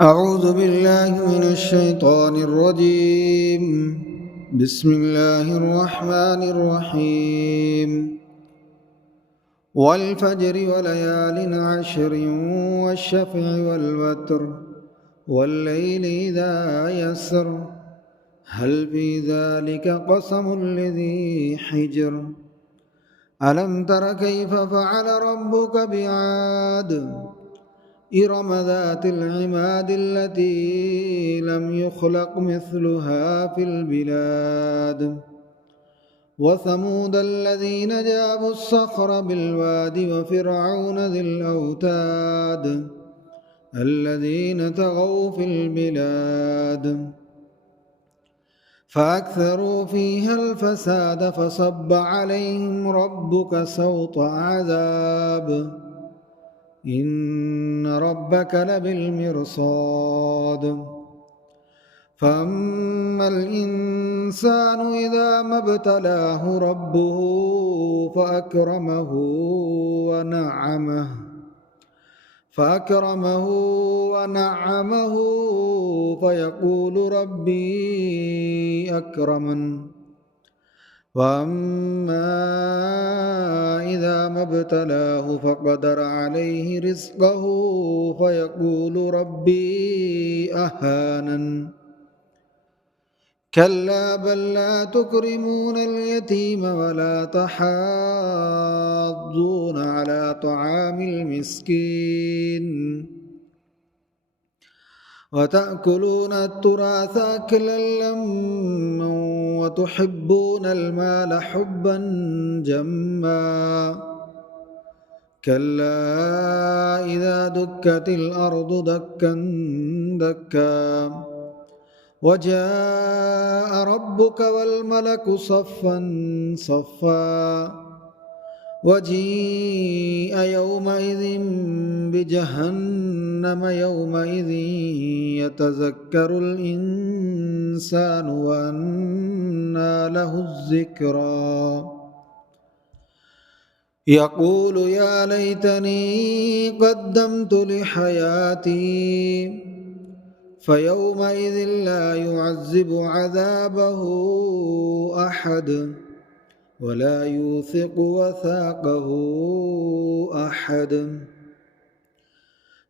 أعوذ بالله من الشيطان الرجيم. بسم الله الرحمن الرحيم. والفجر وليال عشر والشفع والوتر والليل إذا يسر هل في ذلك قسم لذي حجر ألم تر كيف فعل ربك بعاد إرم ذات العماد التي لم يخلق مثلها في البلاد وثمود الذين جابوا الصخر بالواد وفرعون ذي الأوتاد الذين طغوا في البلاد فأكثروا فيها الفساد فصب عليهم ربك سوط عذاب إن ربك لبالمرصاد فأما الإنسان إذا ما ابتلاه ربه فأكرمه ونعمه فيقول ربي أكرمن وأما إذا ما ابتلاه فقدر عليه رزقه فيقول ربي أهانن كلا بل لا تكرمون اليتيم ولا تحاضون على طعام المسكين وتأكلون التراث أكلا لما وتحبون المال حبا جما كلا إذا دكت الأرض دكا دكا وجاء ربك والملك صفا صفا وجيء يومئذ بجهنم يومئذ يتذكر الإنسان وأنى له الذكرى يقول يا ليتني قدمت لحياتي فيومئذ لا يعذب عذابه أحد ولا يوثق وثاقه أحد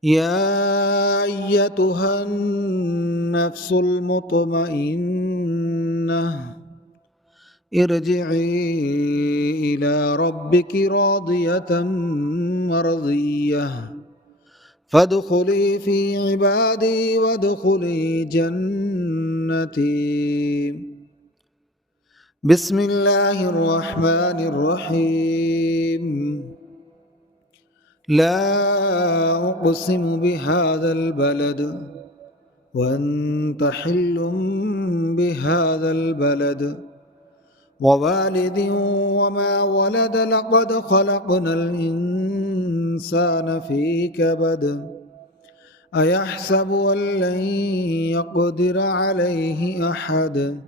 يا أيتها النفس المطمئنة ارجعي إلى ربك راضية مرضية فادخلي في عبادي وادخلي جنتي بسم الله الرحمن الرحيم لا أقسم بهذا البلد وأنت حل بهذا البلد ووالد وما ولد لقد خلقنا الإنسان في كبد أيحسب أن لن يقدر عليه أحد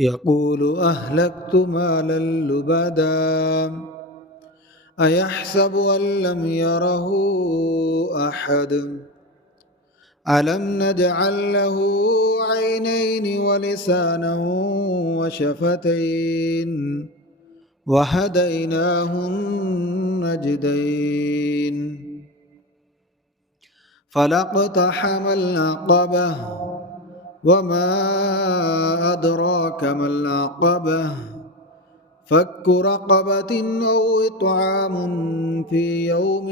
يقول أهلكت مالا لبدا أيحسب أن لم يره أحد ألم نجعل له عينين ولسانا وشفتين وهديناه النجدين فلاقتحم العقبة وما أدراك ما العقبة فك رقبة أو إطعام في يوم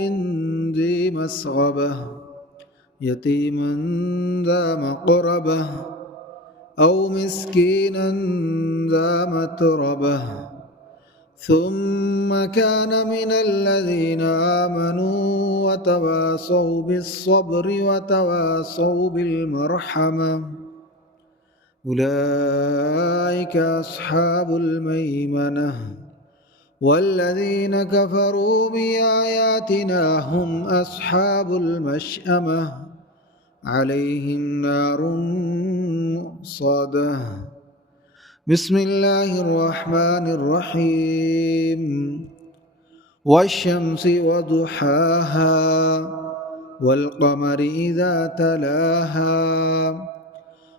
ذي مسغبة يتيما ذا مقربة أو مسكينا ذا متربة ثم كان من الذين آمنوا وتواصوا بالصبر وتواصوا بالمرحمة أولئك أصحاب الميمنة والذين كفروا بآياتنا هم أصحاب المشأمة عليهم نار مؤصدة بسم الله الرحمن الرحيم والشمس وضحاها والقمر إذا تلاها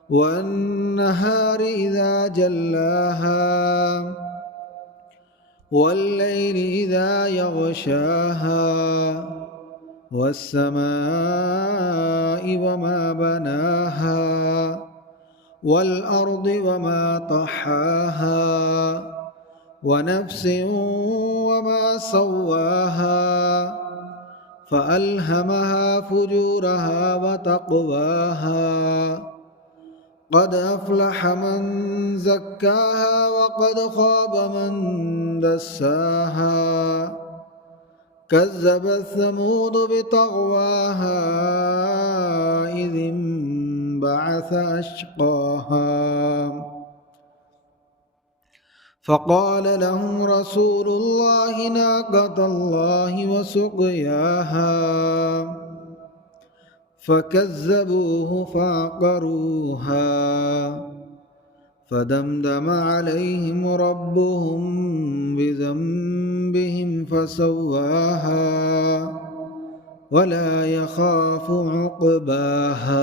والنهار إذا جلاها والليل إذا يغشاها والسماء وما بناها والأرض وما طحاها ونفس وما سواها فألهمها فجورها وتقواها قد أفلح من زكاها وقد خاب من دساها كذبت ثمود بطغواها إذ انبعث أشقاها فقال لهم رسول الله ناقة الله وسقياها فكذبوه فعقروها فدمدم عليهم ربهم بذنبهم فسواها ولا يخاف عقباها.